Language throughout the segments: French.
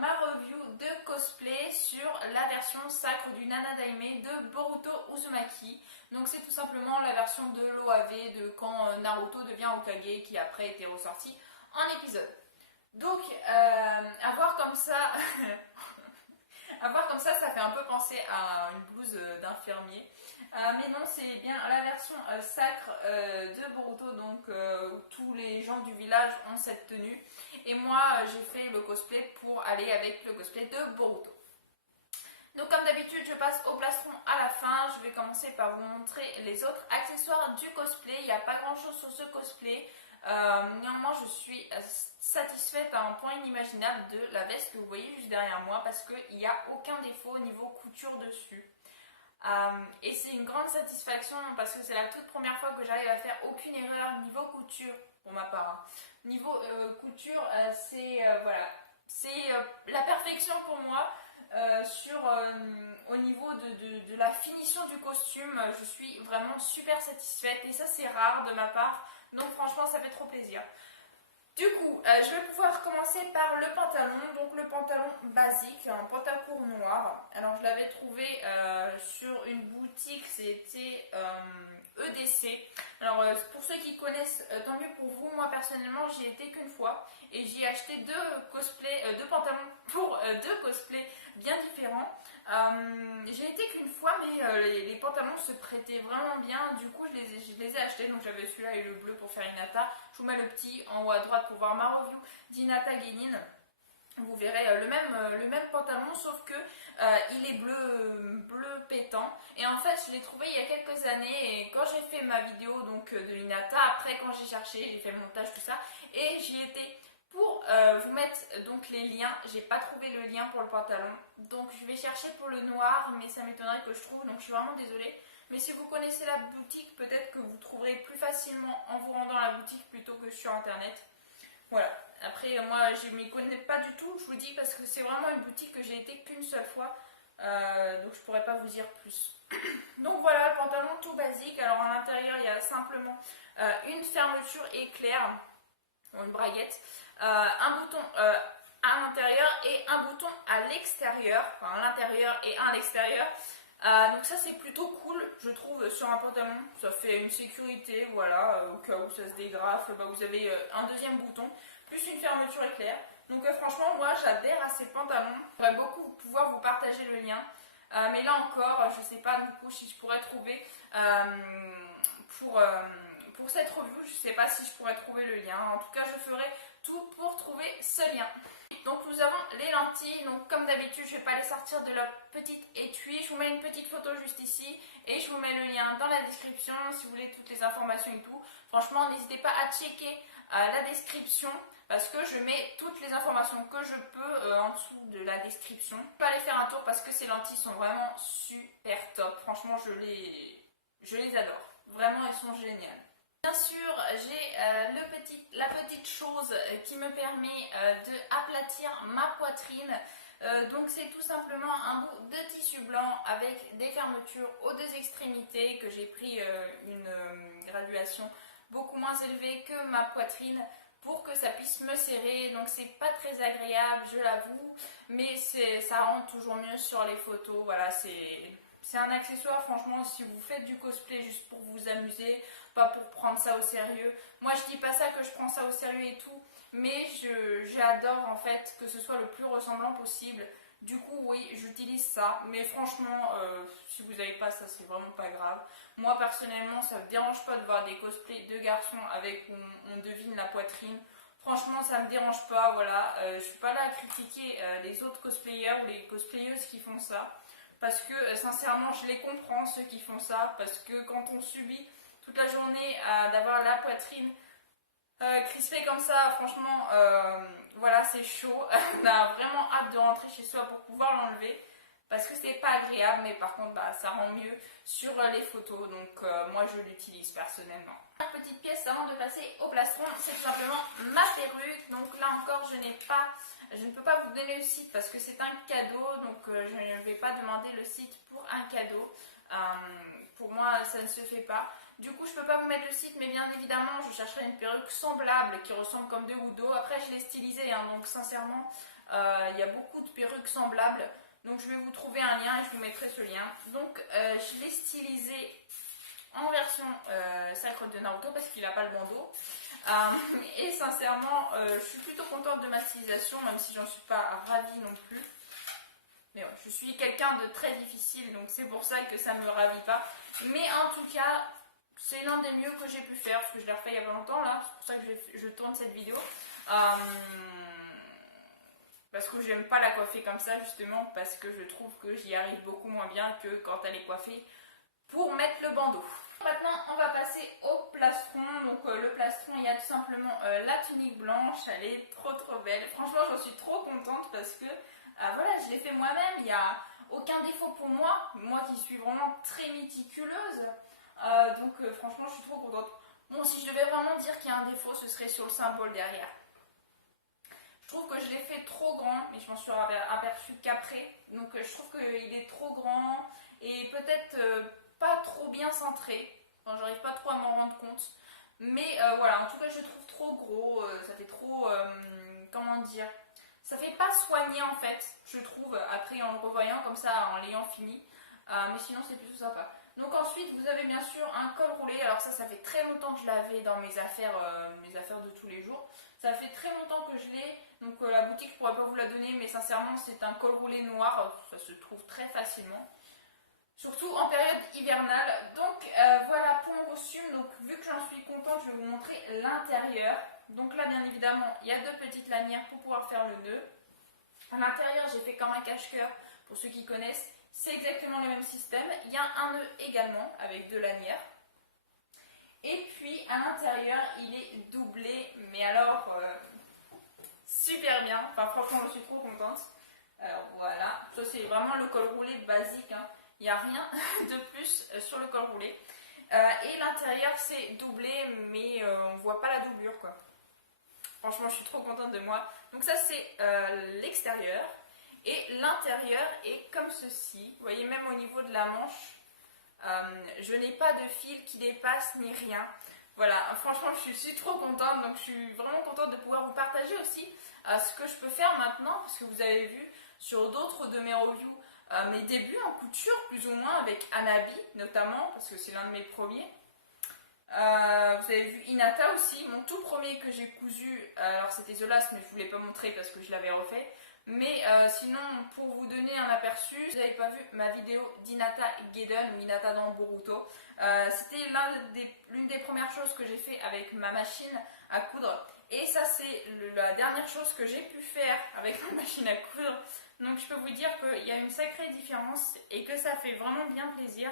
ma review de cosplay sur la version sacre du Nana Daime de Boruto Uzumaki. Donc c'est tout simplement la version de l'OAV de quand Naruto devient Hokage qui après été ressorti en épisode. Donc à voir comme ça, ça fait un peu penser à une blouse d'infirmier. Mais non, c'est bien la version sacre de Boruto, donc où tous les gens du village ont cette tenue. Et moi, j'ai fait le cosplay pour aller avec le cosplay de Boruto. Donc comme d'habitude, je passe au plastron à la fin. Je vais commencer par vous montrer les autres accessoires du cosplay. Il n'y a pas grand chose sur ce cosplay. Néanmoins, je suis satisfaite à un point inimaginable de la veste que vous voyez juste derrière moi parce qu'il n'y a aucun défaut au niveau couture dessus. Et c'est une grande satisfaction parce que c'est la toute première fois que j'arrive à faire aucune erreur niveau couture pour ma part. Niveau couture, c'est voilà, c'est la perfection pour moi. Au niveau de la finition du costume, je suis vraiment super satisfaite et ça c'est rare de ma part, donc franchement ça fait trop plaisir. Du coup, je vais pouvoir commencer par le pantalon, donc le pantalon basique, un pantalon noir. Alors je l'avais trouvé sur une boutique, c'était EDC. Alors pour ceux qui connaissent, tant mieux pour vous. Moi personnellement, j'y étais qu'une fois et j'y ai acheté deux pantalons pour deux cosplays bien différents. J'ai été qu'une fois, mais les pantalons se prêtaient vraiment bien. Du coup, je les ai achetés. Donc j'avais celui-là et le bleu pour faire Hinata. Je vous mets le petit en haut à droite pour voir ma review d'Hinata Genin. Vous verrez le même pantalon, sauf que il est bleu pétant. Et en fait, je l'ai trouvé il y a quelques années. Et quand j'ai fait ma vidéo donc de Hinata, après quand j'ai cherché, j'ai fait le montage tout ça, et j'y étais. Pour vous mettre donc les liens, j'ai pas trouvé le lien pour le pantalon, donc je vais chercher pour le noir, mais ça m'étonnerait que je trouve, donc je suis vraiment désolée. Mais si vous connaissez la boutique, peut-être que vous trouverez plus facilement en vous rendant à la boutique plutôt que sur internet. Voilà, après moi je m'y connais pas du tout, je vous dis, parce que c'est vraiment une boutique que j'ai été qu'une seule fois, donc je pourrais pas vous dire plus. Donc voilà, le pantalon tout basique. Alors à l'intérieur il y a simplement une fermeture éclair, une braguette, un bouton à l'intérieur et un bouton à l'extérieur, enfin à l'intérieur et un à l'extérieur. Donc ça c'est plutôt cool, je trouve, sur un pantalon. Ça fait une sécurité, voilà, au cas où ça se dégrafe, vous avez un deuxième bouton plus une fermeture éclair. Donc franchement moi j'adhère à ces pantalons. J'aimerais beaucoup pouvoir vous partager le lien, mais là encore je sais pas du coup si je pourrais trouver pour cette review, je sais pas si je pourrais trouver le lien. En tout cas je ferai tout pour trouver ce lien. Donc nous avons les lentilles, donc comme d'habitude je ne vais pas les sortir de leur petite étui, je vous mets une petite photo juste ici et je vous mets le lien dans la description si vous voulez toutes les informations et tout. Franchement n'hésitez pas à checker la description parce que je mets toutes les informations que je peux en dessous de la description. Je peux aller faire un tour parce que ces lentilles sont vraiment super top, franchement je les adore, vraiment elles sont géniales. Bien sûr, j'ai la petite chose qui me permet d'aplatir ma poitrine. Donc c'est tout simplement un bout de tissu blanc avec des fermetures aux deux extrémités que j'ai pris une graduation beaucoup moins élevée que ma poitrine pour que ça puisse me serrer. Donc c'est pas très agréable, je l'avoue, mais ça rend toujours mieux sur les photos. Voilà, c'est un accessoire, franchement, si vous faites du cosplay juste pour vous amuser, pas pour prendre ça au sérieux. Moi, je dis pas ça que je prends ça au sérieux et tout, mais j'adore en fait que ce soit le plus ressemblant possible. Du coup, oui, j'utilise ça, mais franchement, si vous n'avez pas ça, c'est vraiment pas grave. Moi, personnellement, ça me dérange pas de voir des cosplays de garçons avec où on devine la poitrine. Franchement, ça me dérange pas, voilà. Je suis pas là à critiquer les autres cosplayers ou les cosplayeuses qui font ça. Parce que sincèrement je les comprends ceux qui font ça, parce que quand on subit toute la journée d'avoir la poitrine crispée comme ça, franchement voilà c'est chaud. On a vraiment hâte de rentrer chez soi pour pouvoir l'enlever parce que c'est pas agréable, mais par contre ça rend mieux sur les photos, donc moi je l'utilise personnellement. Une petite pièce avant de passer au plastron, c'est tout simplement ma perruque. Donc là encore je ne peux pas vous donner le site parce que c'est un cadeau, donc je ne vais pas demander le site pour un cadeau. Pour moi ça ne se fait pas. Du coup je ne peux pas vous mettre le site, mais bien évidemment je chercherai une perruque semblable qui ressemble comme deux gouttes d'eau. Après je l'ai stylisée, hein, donc sincèrement Il y a beaucoup de perruques semblables. Donc je vais vous trouver un lien et je vous mettrai ce lien. Donc je l'ai stylisé en version sacre de Naruto parce qu'il n'a pas le bandeau. Et sincèrement, je suis plutôt contente de ma stylisation, même si j'en suis pas ravie non plus. Mais ouais, je suis quelqu'un de très difficile, donc c'est pour ça que ça me ravit pas. Mais en tout cas, c'est l'un des mieux que j'ai pu faire, parce que je l'ai refait il y a pas longtemps là, c'est pour ça que je tourne cette vidéo. Parce que j'aime pas la coiffer comme ça justement, parce que je trouve que j'y arrive beaucoup moins bien que quand elle est coiffée pour mettre le bandeau. Maintenant on va passer au plastron. Donc le plastron, il y a tout simplement la tunique blanche, elle est trop belle. Franchement j'en suis trop contente parce que voilà, je l'ai fait moi-même, il n'y a aucun défaut pour moi qui suis vraiment très méticuleuse. Donc franchement je suis trop contente. Bon, si je devais vraiment dire qu'il y a un défaut, ce serait sur le symbole derrière. Je trouve que je l'ai fait trop grand, mais je m'en suis aperçue qu'après. Donc je trouve qu'il est trop grand et peut-être pas trop bien centré. Enfin, j'arrive pas trop à m'en rendre compte. Mais voilà, en tout cas je le trouve trop gros, ça fait trop, comment dire, ça fait pas soigné en fait, je trouve, après en le revoyant comme ça, en l'ayant fini. Mais sinon c'est plutôt sympa. Donc ensuite vous avez bien sûr un col roulé. Alors ça fait très longtemps que je l'avais dans mes affaires de tous les jours. Ça fait très longtemps que je l'ai. Donc la boutique je pourrais pas vous la donner, mais sincèrement c'est un col roulé noir. Ça se trouve très facilement. Surtout en période hivernale. Donc voilà pour mon costume. Donc vu que j'en suis contente, je vais vous montrer l'intérieur. Donc là bien évidemment il y a deux petites lanières pour pouvoir faire le nœud. À l'intérieur j'ai fait comme un cache-cœur pour ceux qui connaissent. C'est exactement le même système. Il y a un nœud également avec deux lanières. Et puis à l'intérieur il est doublé. Mais alors super bien. Enfin franchement je suis trop contente. Alors voilà. Ça c'est vraiment le col roulé basique. Hein. Il n'y a rien de plus sur le col roulé. Et l'intérieur c'est doublé mais on ne voit pas la doublure quoi. Franchement je suis trop contente de moi. Donc ça c'est l'extérieur. Et l'intérieur est comme ceci. Vous voyez même au niveau de la manche. Je n'ai pas de fil qui dépasse ni rien. Voilà, franchement je suis trop contente. Donc je suis vraiment contente de pouvoir vous partager aussi ce que je peux faire maintenant. Parce que vous avez vu sur d'autres de mes reviews mes débuts en couture plus ou moins avec Hanabi notamment. Parce que c'est l'un de mes premiers. Vous avez vu Hinata aussi, mon tout premier que j'ai cousu. Alors c'était The Last mais je ne vous l'ai pas montré parce que je l'avais refait. Mais sinon, pour vous donner un aperçu, si vous n'avez pas vu ma vidéo d'Hinata Gaiden ou Hinata dans Boruto, c'était l'une des premières choses que j'ai fait avec ma machine à coudre. Et ça, c'est la dernière chose que j'ai pu faire avec ma machine à coudre. Donc je peux vous dire qu'il y a une sacrée différence et que ça fait vraiment bien plaisir.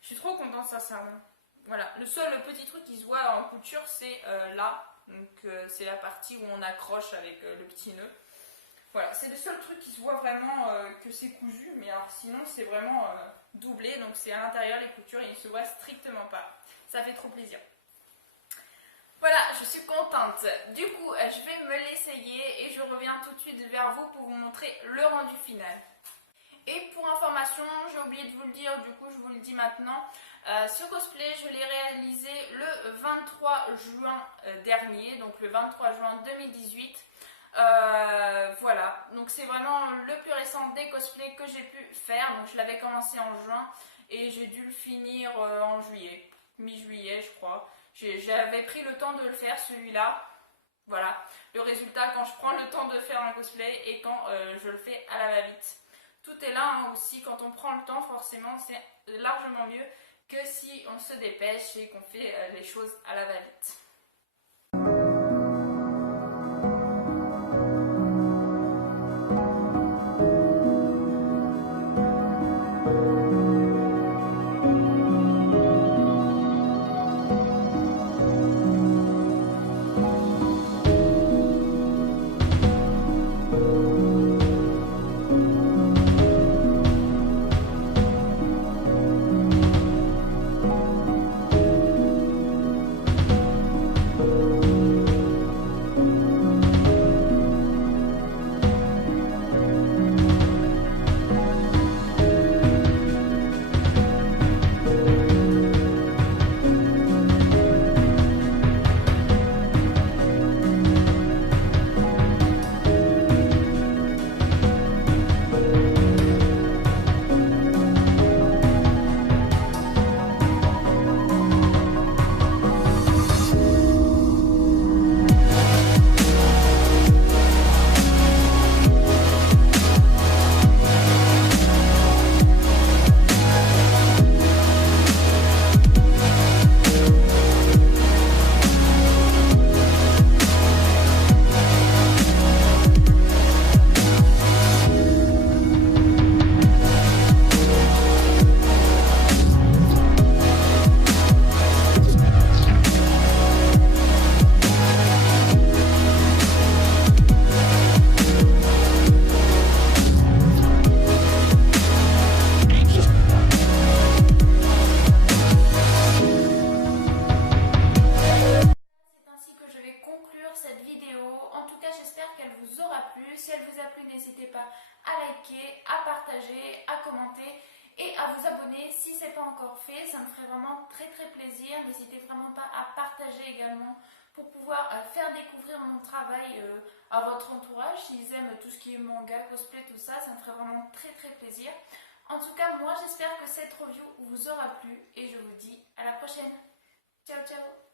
Je suis trop contente, sincèrement. Voilà, le seul petit truc qui se voit en couture, c'est là. Donc c'est la partie où on accroche avec le petit nœud. Voilà, c'est le seul truc qui se voit vraiment que c'est cousu, mais alors sinon c'est vraiment doublé, donc c'est à l'intérieur les coutures et il ne se voit strictement pas. Ça fait trop plaisir. Voilà, je suis contente. Du coup, je vais me l'essayer et je reviens tout de suite vers vous pour vous montrer le rendu final. Et pour information, j'ai oublié de vous le dire, du coup je vous le dis maintenant, ce cosplay je l'ai réalisé le 23 juin dernier, donc le 23 juin 2018. Voilà, donc c'est vraiment le plus récent des cosplays que j'ai pu faire. Donc je l'avais commencé en juin et j'ai dû le finir en juillet, mi-juillet je crois. J'avais pris le temps de le faire celui-là. Voilà, le résultat quand je prends le temps de faire un cosplay et quand je le fais à la va-vite. Tout est là hein, aussi, quand on prend le temps forcément c'est largement mieux que si on se dépêche et qu'on fait les choses à la va-vite. liker, à partager, à commenter et à vous abonner si ce n'est pas encore fait. Ça me ferait vraiment très très plaisir. N'hésitez vraiment pas à partager également pour pouvoir faire découvrir mon travail à votre entourage. S'ils aiment tout ce qui est manga, cosplay, tout ça, ça me ferait vraiment très très plaisir. En tout cas, moi j'espère que cette review vous aura plu et je vous dis à la prochaine. Ciao ciao.